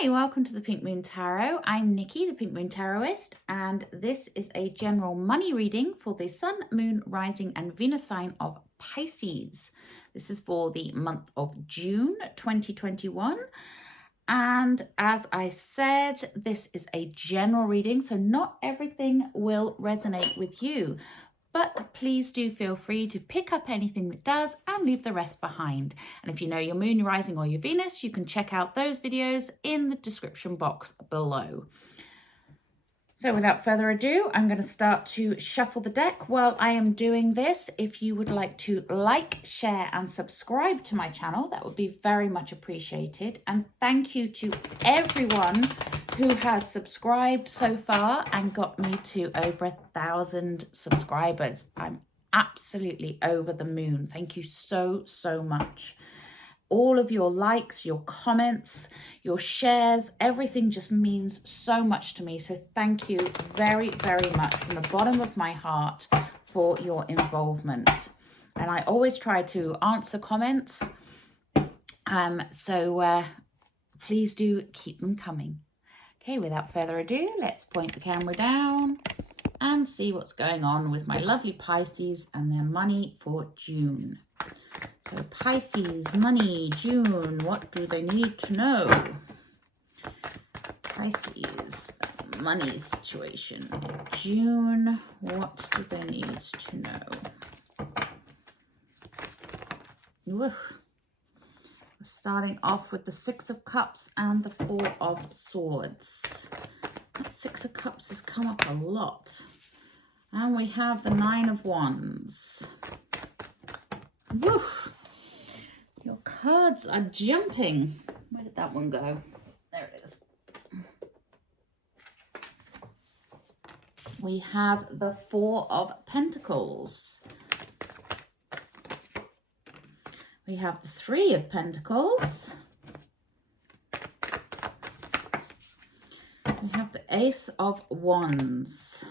Hi, welcome to the Pink Moon Tarot. I'm Nikki, the Pink Moon Tarotist, and this is a general money reading for the Sun, Moon, Rising, and Venus sign of Pisces. This is for the month of June 2021. And as I said, this is a general reading, so not everything will resonate with you. But please do feel free to pick up anything that does and leave the rest behind. And if you know your moon, your rising, or your Venus, you can check out those videos in the description box below. So without further ado, I'm going to start to shuffle the deck. While I am doing this, if you would like to like, share, and subscribe to my channel, that would be very much appreciated. And thank you to everyone who has subscribed so far and got me to over 1,000 subscribers. I'm absolutely over the moon. Thank you so much. All of your likes, your comments, your shares, everything just means so much to me. So thank you very much from the bottom of my heart for your involvement. And I always try to answer comments. So please do keep them coming. Okay, without further ado, let's point the camera down and see what's going on with my lovely Pisces and their money for June. So Pisces, money, June, what do they need to know? Pisces, money situation in June, what do they need to know? We're starting off with the Six of Cups and the Four of Swords. That Six of Cups has come up a lot. And we have the Nine of Wands. Woof! Your cards are jumping. Where did that one go? There it is. We have the Four of Pentacles. We have the Three of Pentacles. We have the Ace of Wands.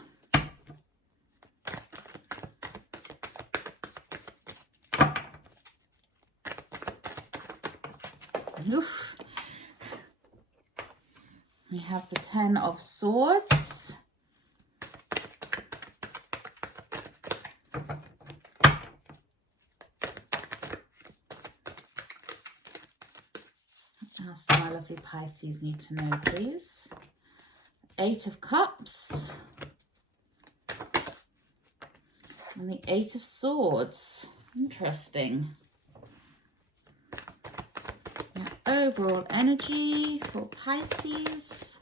Oof. We have the Ten of Swords. What else do my lovely Pisces need to know, please? Eight of Cups. And the Eight of Swords. Interesting. Overall energy for Pisces.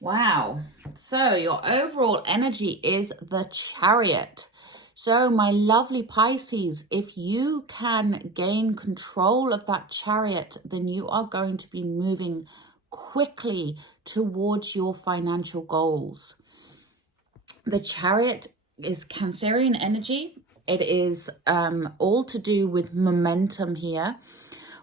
Wow. So your overall energy is the Chariot. So my lovely Pisces, if you can gain control of that Chariot, then you are going to be moving quickly towards your financial goals. The Chariot is Cancerian energy. It is all to do with momentum here.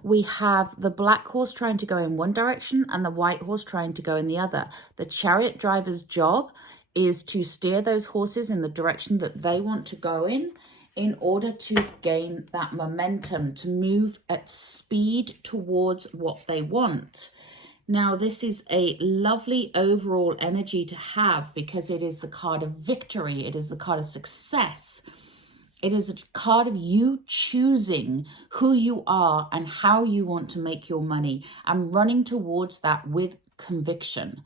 We have the black horse trying to go in one direction and the white horse trying to go in the other. The chariot driver's job is to steer those horses in the direction that they want to go in order to gain that momentum, to move at speed towards what they want. Now, this is a lovely overall energy to have because it is the card of victory. It is the card of success. It is a card of you choosing who you are and how you want to make your money and running towards that with conviction.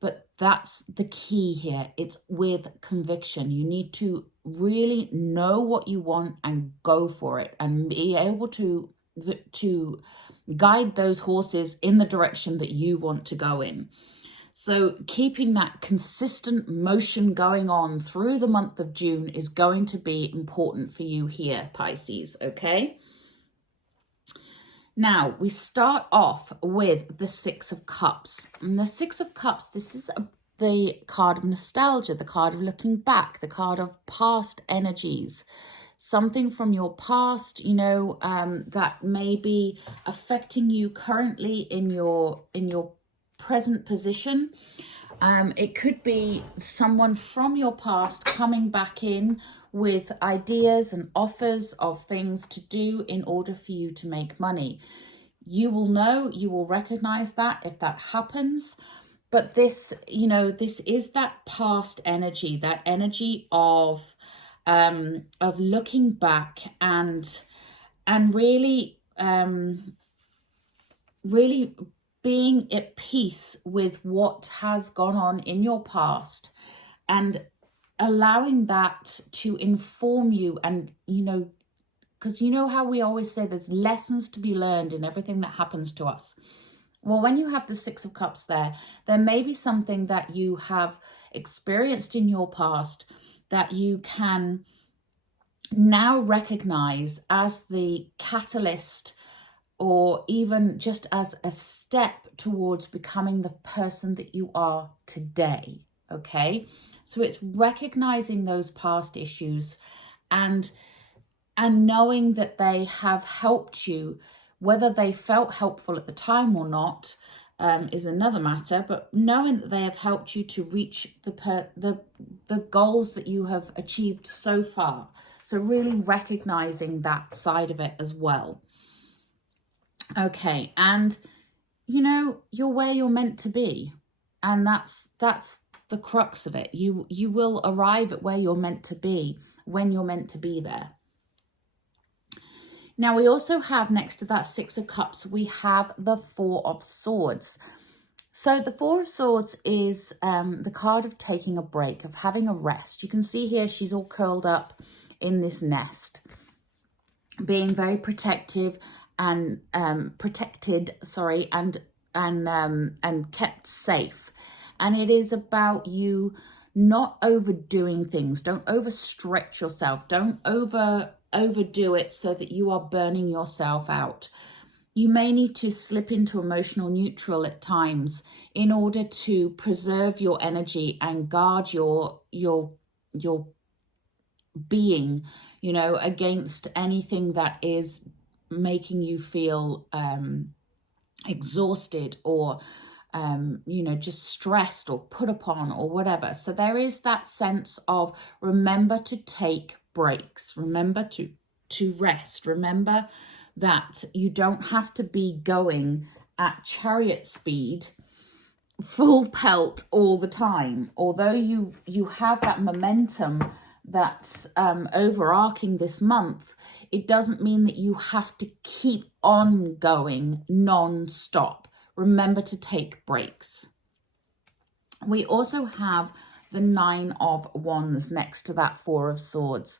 But that's the key here. It's with conviction. You need to really know what you want and go for it and be able to guide those horses in the direction that you want to go in. So keeping that consistent motion going on through the month of June is going to be important for you here, Pisces, okay? Now, we start off with the Six of Cups. And the Six of Cups, this is the card of nostalgia, the card of looking back, the card of past energies. Something from your past, you know, that may be affecting you currently in your present position. It could be someone from your past coming back in with ideas and offers of things to do in order for you to make money. You will know, you will recognize that if that happens. But this, you know, this is that past energy, that energy of looking back and really, really being at peace with what has gone on in your past and allowing that to inform you. And, you know, because you know how we always say there's lessons to be learned in everything that happens to us. Well, when you have the Six of Cups there may be something that you have experienced in your past that you can now recognize as the catalyst, or even just as a step towards becoming the person that you are today. Okay, so it's recognizing those past issues and knowing that they have helped you. Whether they felt helpful at the time or not is another matter, but knowing that they have helped you to reach the goals that you have achieved so far. So really recognizing that side of it as well. Okay, and you know, you're where you're meant to be, and that's the crux of it. You will arrive at where you're meant to be when you're meant to be there. Now, we also have, next to that Six of Cups, we have the Four of Swords. So the Four of Swords is the card of taking a break, of having a rest. You can see here she's all curled up in this nest, being very protective and protected, sorry, and kept safe. And it is about you not overdoing things. Don't overstretch yourself. Don't overdo it so that you are burning yourself out. You may need to slip into emotional neutral at times in order to preserve your energy and guard your being, you know, against anything that is making you feel exhausted or you know, just stressed or put upon or whatever. So there is that sense of remember to take breaks, remember to rest, remember that you don't have to be going at chariot speed, full pelt all the time. Although you have that momentum that's overarching this month, it doesn't mean that you have to keep on going non-stop. Remember to take breaks. We also have the Nine of Wands next to that Four of Swords.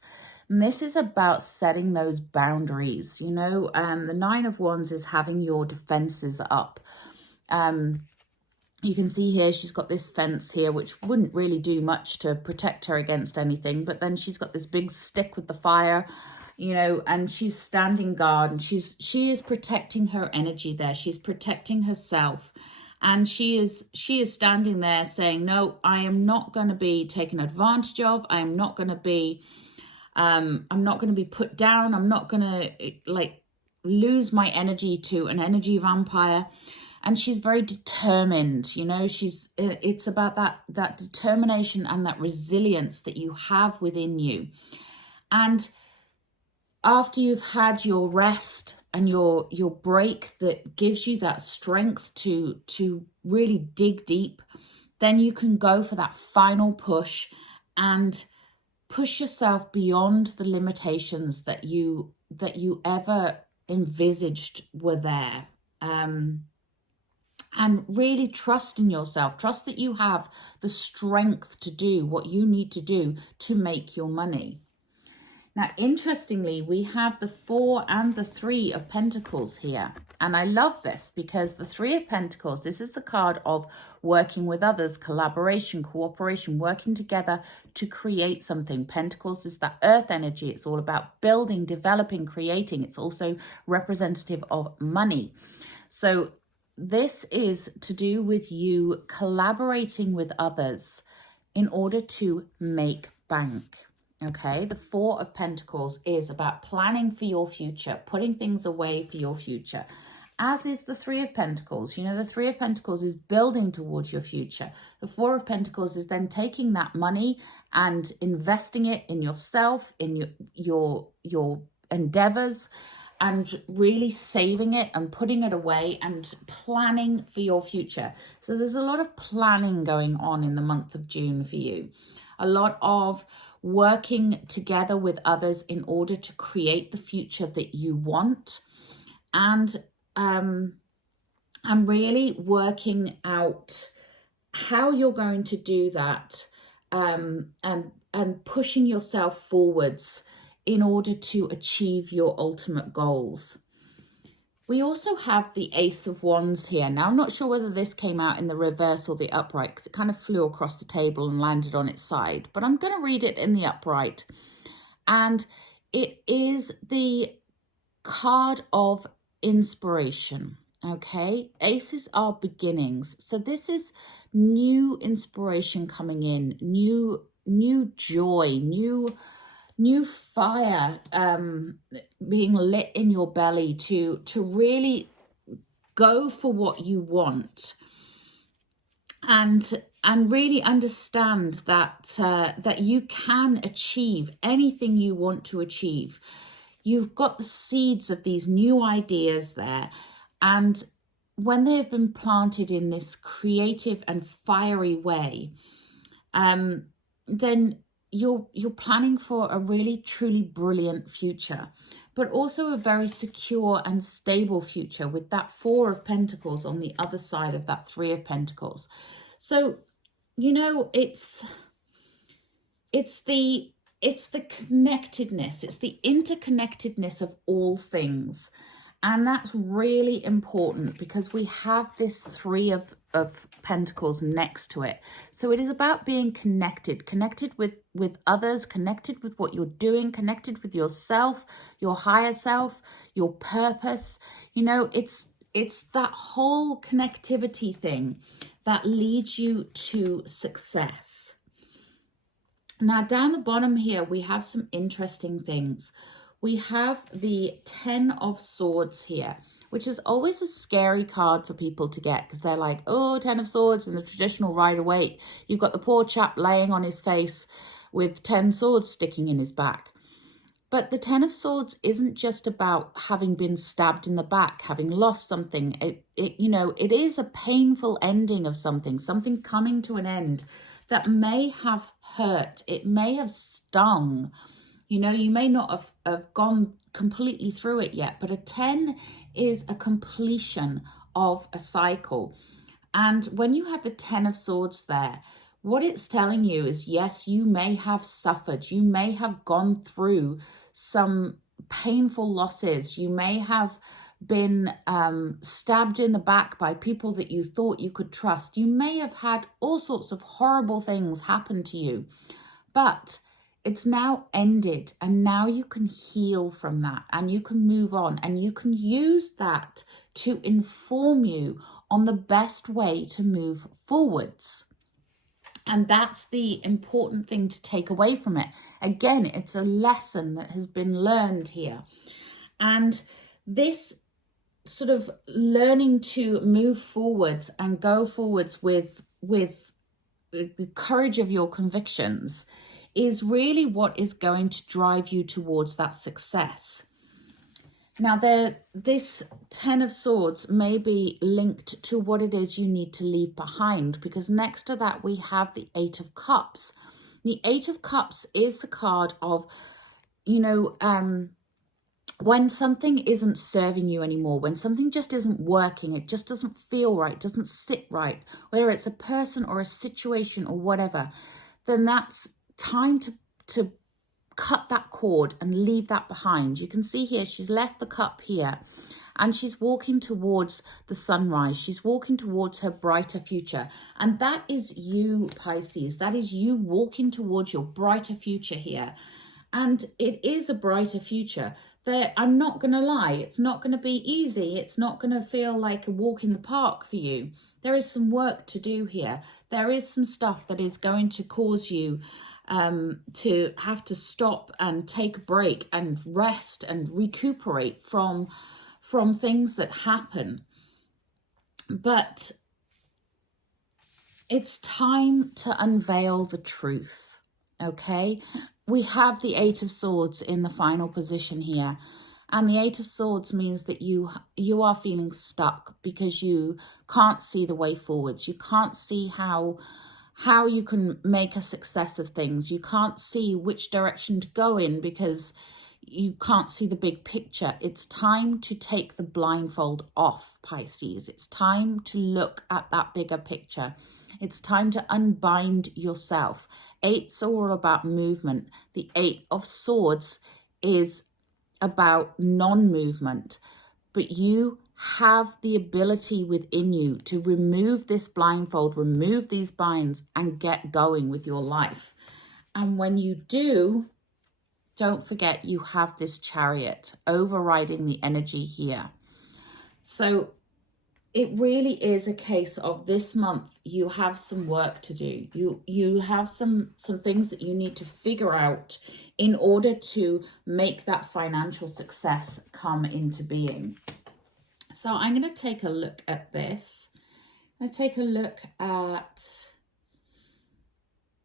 And this is about setting those boundaries. You know, the Nine of Wands is having your defenses up. You can see here she's got this fence here, which wouldn't really do much to protect her against anything. But then she's got this big stick with the fire, you know, and she's standing guard, and she is protecting her energy there. She's protecting herself, and she is standing there saying, no, I am not going to be taken advantage of. I am not going to be I'm not going to be put down. I'm not going to like lose my energy to an energy vampire. And she's very determined, you know, it's about that determination and that resilience that you have within you. And after you've had your rest and your break that gives you that strength to really dig deep, then you can go for that final push and push yourself beyond the limitations that you ever envisaged were there. And really trust in yourself. Trust that you have the strength to do what you need to do to make your money. Now, interestingly, we have the Four and the Three of Pentacles here. And I love this because the Three of Pentacles, this is the card of working with others, collaboration, cooperation, working together to create something. Pentacles is that earth energy. It's all about building, developing, creating. It's also representative of money. So this is to do with you collaborating with others in order to make bank. Okay, the Four of Pentacles is about planning for your future, putting things away for your future. as is the Three of Pentacles. You know, the Three of Pentacles is building towards your future. The Four of Pentacles is then taking that money and investing it in yourself, in your endeavors, and really saving it and putting it away and planning for your future. So there's a lot of planning going on in the month of June for you. A lot of working together with others in order to create the future that you want. And I'm really working out how you're going to do that, and pushing yourself forwards in order to achieve your ultimate goals. We also have the Ace of Wands here. Now, I'm not sure whether this came out in the reverse or the upright, because it kind of flew across the table and landed on its side, but I'm going to read it in the upright. And it is the card of inspiration. Okay, aces are beginnings. So this is new inspiration coming in, new joy, new fire being lit in your belly to really go for what you want, and really understand that that you can achieve anything you want to achieve. You've got the seeds of these new ideas there, and when they have been planted in this creative and fiery way, then you're planning for a really truly brilliant future, but also a very secure and stable future with that Four of Pentacles on the other side of that Three of Pentacles. So, you know, it's the connectedness, it's the interconnectedness of all things. And that's really important because we have this Three of Pentacles next to it. So it is about being connected with others, connected with what you're doing, connected with yourself, your higher self, your purpose. You know, it's that whole connectivity thing that leads you to success. Now, down the bottom here, we have some interesting things. We have the Ten of Swords here, which is always a scary card for people to get because they're like, oh, Ten of Swords and the traditional Rider-Waite. You've got the poor chap laying on his face with 10 swords sticking in his back. But the Ten of Swords isn't just about having been stabbed in the back, having lost something. You know, it is a painful ending of something coming to an end that may have hurt. It may have stung. You know, you may not have gone completely through it yet, but a 10 is a completion of a cycle. And when you have the Ten of Swords there, what it's telling you is, yes, you may have suffered. You may have gone through some painful losses. You may have been stabbed in the back by people that you thought you could trust. You may have had all sorts of horrible things happen to you, but it's now ended, and now you can heal from that, and you can move on, and you can use that to inform you on the best way to move forwards. And that's the important thing to take away from it. Again, it's a lesson that has been learned here. And this sort of learning to move forwards and go forwards with the courage of your convictions is really what is going to drive you towards that success. Now, this Ten of Swords may be linked to what it is you need to leave behind, because next to that we have the Eight of Cups. The Eight of Cups is the card of, you know, when something isn't serving you anymore, when something just isn't working, it just doesn't feel right, doesn't sit right, whether it's a person or a situation or whatever, then that's time to cut that cord and leave that behind. You can see here, she's left the cup here and she's walking towards the sunrise. She's walking towards her brighter future. And that is you, Pisces. That is you walking towards your brighter future here. And it is a brighter future. I'm not going to lie, it's not going to be easy. It's not going to feel like a walk in the park for you. There is some work to do here. There is some stuff that is going to cause you to have to stop and take a break and rest and recuperate from from things that happen. But it's time to unveil the truth, okay? We have the Eight of Swords in the final position here. And the Eight of Swords means that you are feeling stuck because you can't see the way forwards. You can't see how you can make a success of things. You can't see which direction to go in because you can't see the big picture. It's time to take the blindfold off, Pisces. It's time to look at that bigger picture. It's time to unbind yourself. Eights are all about movement. The Eight of Swords is about non-movement, but you have the ability within you to remove this blindfold, remove these binds, and get going with your life. And when you do, don't forget you have this Chariot overriding the energy here. So it really is a case of this month you have some work to do. You have some things that you need to figure out in order to make that financial success come into being. So I'm going to take a look at this. I'm going to take a look at,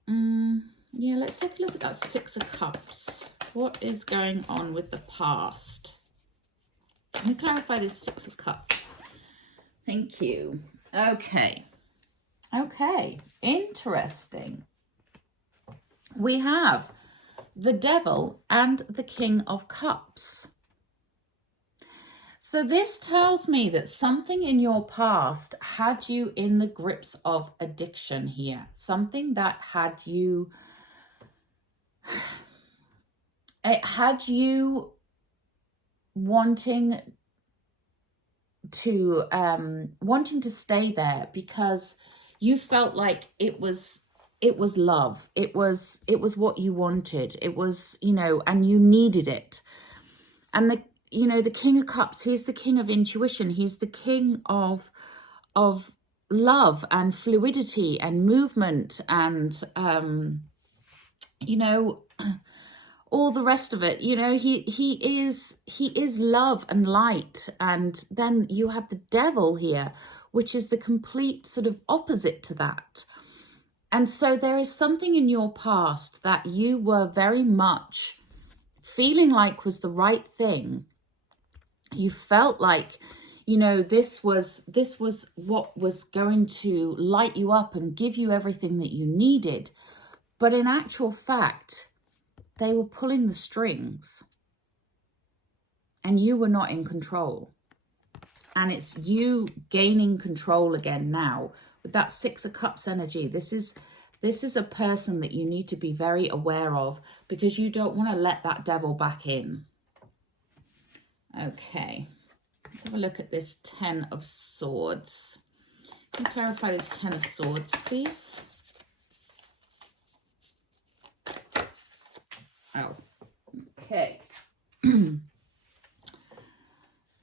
yeah, let's take a look at that Six of Cups. What is going on with the past? Let me clarify this Six of Cups. Thank you. Okay. Okay. Interesting. We have the Devil and the King of Cups. So this tells me that something in your past had you in the grips of addiction here. Something that had you, it had you wanting to stay there because you felt like it was love. It was what you wanted. It was, you know, and you needed it. And the King of Cups, he's the king of intuition. He's the king of love and fluidity and movement and, you know, all the rest of it. You know, he is love and light. And then you have the Devil here, which is the complete sort of opposite to that. And so there is something in your past that you were very much feeling like was the right thing. You felt like, you know, this was what was going to light you up and give you everything that you needed. But in actual fact, they were pulling the strings and you were not in control. And it's you gaining control again now with that Six of Cups energy. This is a person that you need to be very aware of because you don't want to let that devil back in. Okay, let's have a look at this Ten of Swords. Can you clarify this Ten of Swords, please? Oh, okay.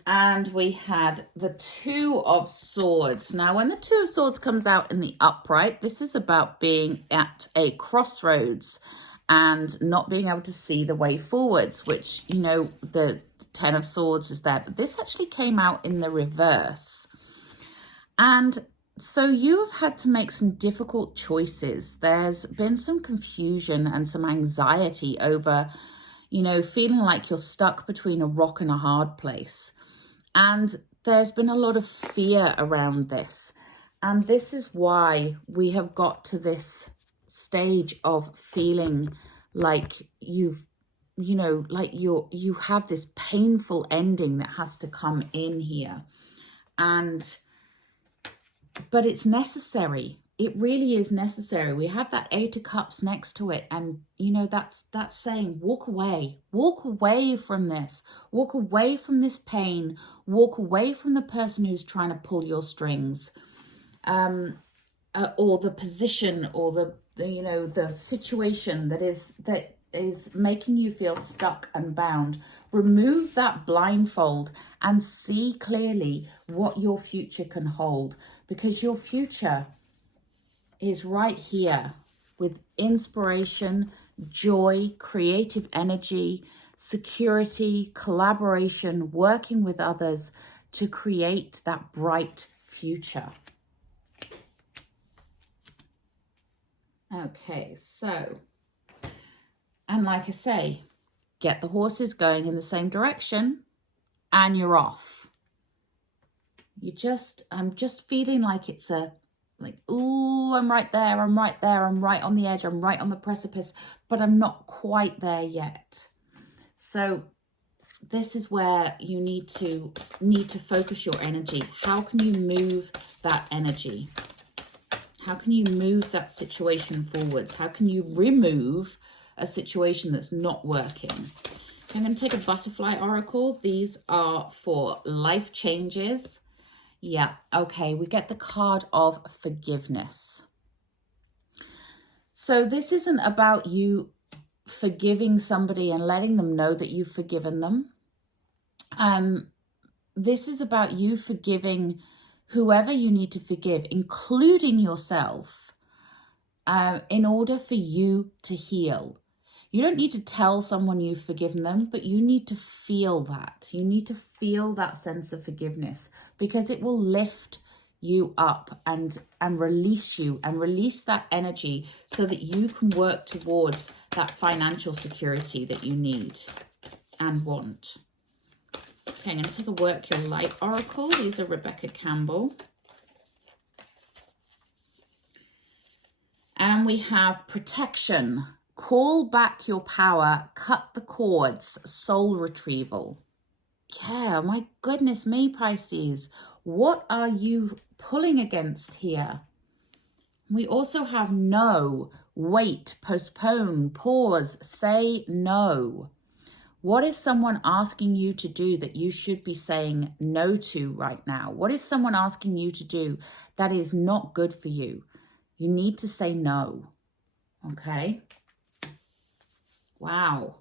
And we had the Two of Swords. Now, when the Two of Swords comes out in the upright, this is about being at a crossroads and not being able to see the way forwards, which, you know, the Ten of Swords is there. But this actually came out in the reverse. And so you have had to make some difficult choices. There's been some confusion and some anxiety over, you know, feeling like you're stuck between a rock and a hard place. And there's been a lot of fear around this. And this is why we have got to this stage of feeling like you have this painful ending that has to come in here. But it's necessary. It really is necessary. We have that Eight of Cups next to it. And, you know, that's saying walk away from this, walk away from this pain, walk away from the person who's trying to pull your strings, or the position or the situation that is making you feel stuck and bound. Remove that blindfold and see clearly what your future can hold, because your future is right here with inspiration, joy, creative energy. security, collaboration, working with others to create that bright future. Okay, so, and like I say, get the horses going in the same direction and you're off. I'm just feeling like it's ooh, I'm right there, I'm right there, I'm right on the edge, I'm right on the precipice, but I'm not quite there yet. So this is where you need to focus your energy. How can you move that energy? How can you move that situation forwards? How can you remove a situation that's not working? I'm going to take a butterfly oracle. These are for life changes. Yeah, okay, we get the card of forgiveness. So this isn't about you forgiving somebody and letting them know that you've forgiven them. This is about you forgiving whoever you need to forgive, including yourself, in order for you to heal. You don't need to tell someone you've forgiven them, but you need to feel that. You need to feel that sense of forgiveness, because it will lift you up and release you and release that energy so that you can work towards that financial security that you need and want. Okay, I'm going to take a Work Your Light oracle. These are Rebecca Campbell. And we have protection. Call back your power, cut the cords, soul retrieval. Yeah, my goodness me, Pisces. What are you pulling against here? We also have no, wait, postpone, pause, say no. What is someone asking you to do that you should be saying no to right now? What is someone asking you to do that is not good for you? You need to say no. Okay. Wow.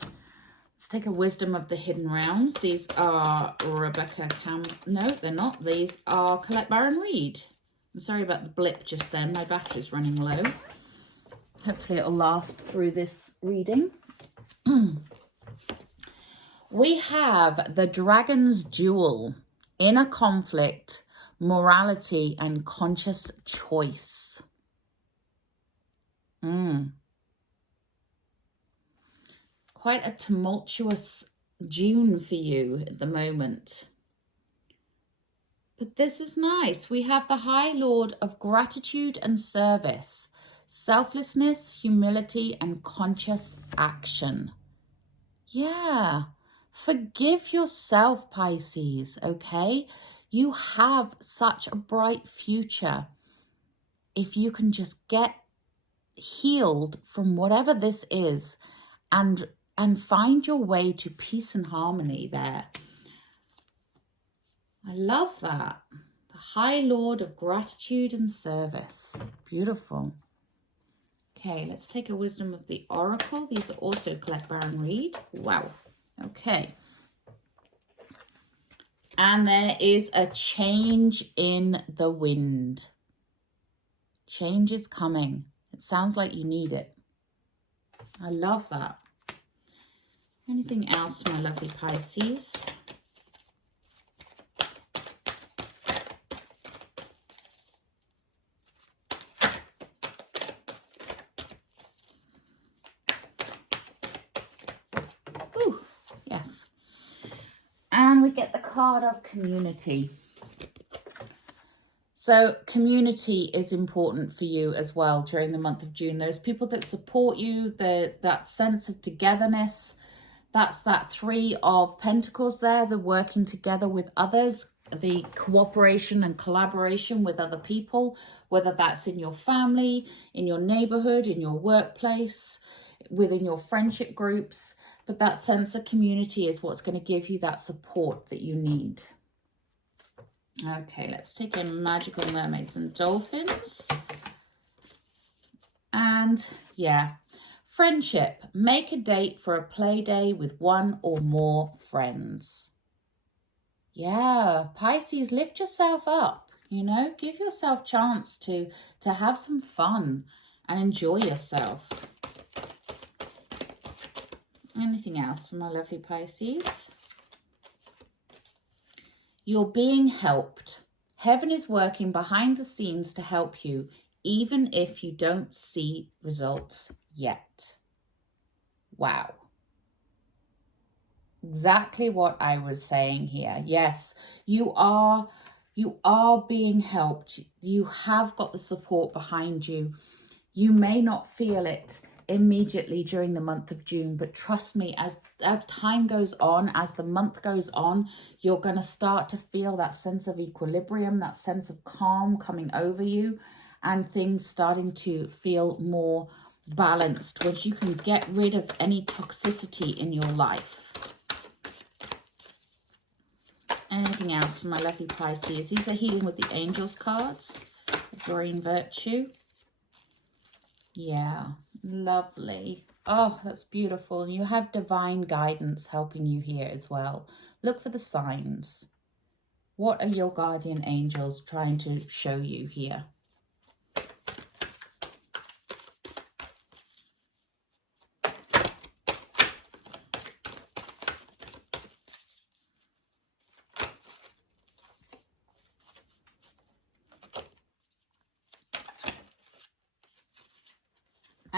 Let's take a Wisdom of the Hidden Realms. These are Rebecca No, they're not. These are Colette Baron Reid. I'm sorry about the blip just then. My battery's running low. Hopefully it'll last through this reading. We have the Dragon's Jewel, inner conflict, morality, and conscious choice. Quite a tumultuous June for you at the moment. But this is nice. We have the High Lord of Gratitude and Service, selflessness, humility, and conscious action. Yeah. Forgive yourself, Pisces, okay? You have such a bright future. If you can just get healed from whatever this is and find your way to peace and harmony there. I love that. The High Lord of Gratitude and Service. Beautiful. Okay, let's take a Wisdom of the Oracle. These are also Colette Baron Reid. Wow. Okay. And there is a change in the wind. Change is coming. It sounds like you need it. I love that. Anything else, my lovely Pisces? Ooh, yes. And we get the card of community. So community is important for you as well during the month of June. There's people that support you, that sense of togetherness. That's that Three of Pentacles there, the working together with others, the cooperation and collaboration with other people, whether that's in your family, in your neighborhood, in your workplace, within your friendship groups. But that sense of community is what's going to give you that support that you need. Okay, let's take in Magical Mermaids and Dolphins. And yeah, friendship. Make a date for a play day with one or more friends. Yeah, Pisces, lift yourself up, you know, give yourself a chance to have some fun and enjoy yourself. Anything else from my lovely Pisces? You're being helped. Heaven is working behind the scenes to help you, even if you don't see results yet. Wow. Exactly what I was saying here. Yes, you are being helped. You have got the support behind you. You may not feel it immediately during the month of June, but trust me, as time goes on, as the month goes on, you're going to start to feel that sense of equilibrium, that sense of calm coming over you, and things starting to feel more balanced once you can get rid of any toxicity in your life. Anything else from my lovely Pisces? These are healing with the angels cards. Green virtue. Yeah, lovely. Oh, that's beautiful. And you have divine guidance helping you here as well. Look for the signs. What are your guardian angels trying to show you here?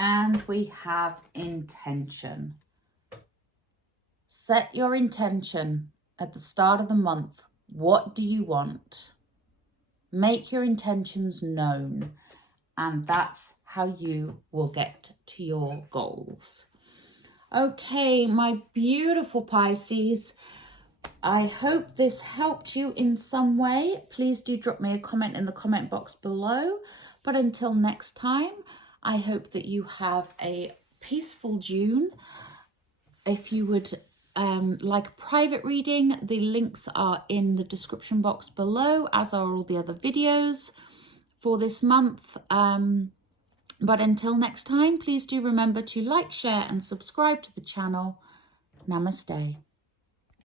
And we have intention. Set your intention at the start of the month. What do you want? Make your intentions known, and that's how you will get to your goals. Okay, my beautiful Pisces, I hope this helped you in some way. Please do drop me a comment in the comment box below. But until next time, I hope that you have a peaceful June. If you would like a private reading, the links are in the description box below, as are all the other videos for this month. But until next time, please do remember to like, share and subscribe to the channel. Namaste.